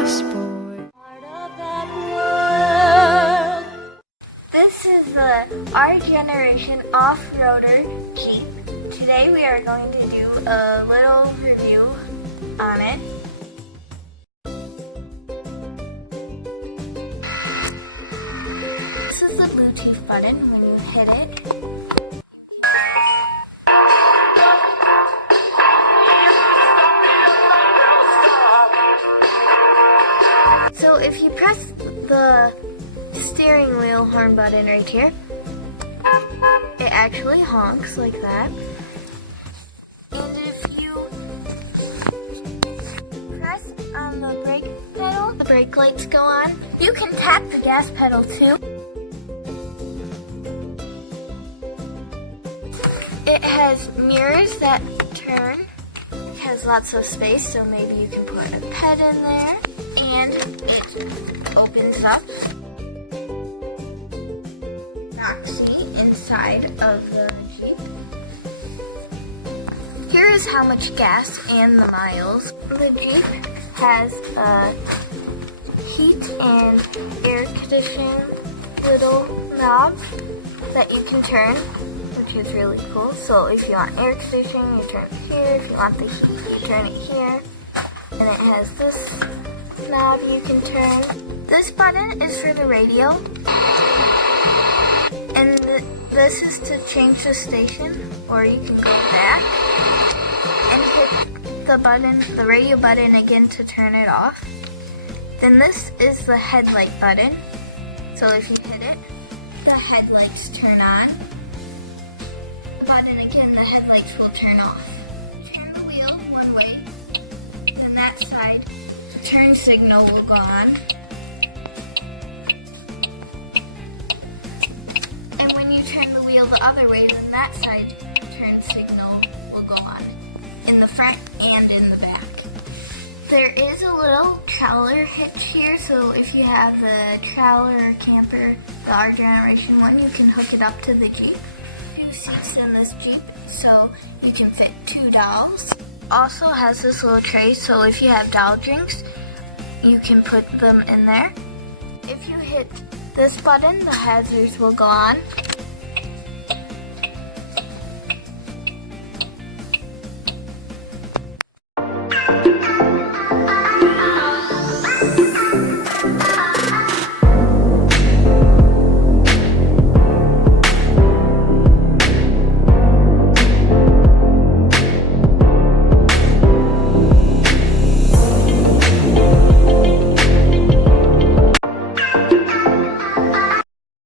busboy. This is the our generation off-roader Jeep. Today we are going to do a little review on it. This is the Bluetooth button. When you hit it, so if you press the steering wheel horn button right here, it actually honks like that. And if you press on the brake pedal, the brake lights go on. You can tap the gas pedal too. It has mirrors that turn. It has lots of space, so maybe you can put a pet in there. And it opens up. Seat inside of the Jeep. Here is how much gas and the miles. The Jeep has a heat and air conditioning little knob that you can turn, which is really cool. So if you want air conditioning, you turn it here. If you want the heat, you turn it here. And it has this knob you can turn. This button is for the radio. And this is to change the station, or you can go back and hit the button, the radio button again to turn it off. Then this is the headlight button. So if you hit it, the headlights turn on. The button again, the headlights will turn off. Turn the wheel one way, then that side, the turn signal will go on. Turn the wheel the other way, then that side turn signal will go on in the front and in the back. There is a little trailer hitch here, so if you have a trailer or camper, the our generation one, you can hook it up to the Jeep. 2 seats in this Jeep, so you can fit 2 dolls. Also has this little tray, so if you have doll drinks, you can put them in there. If you hit this button, the hazards will go on.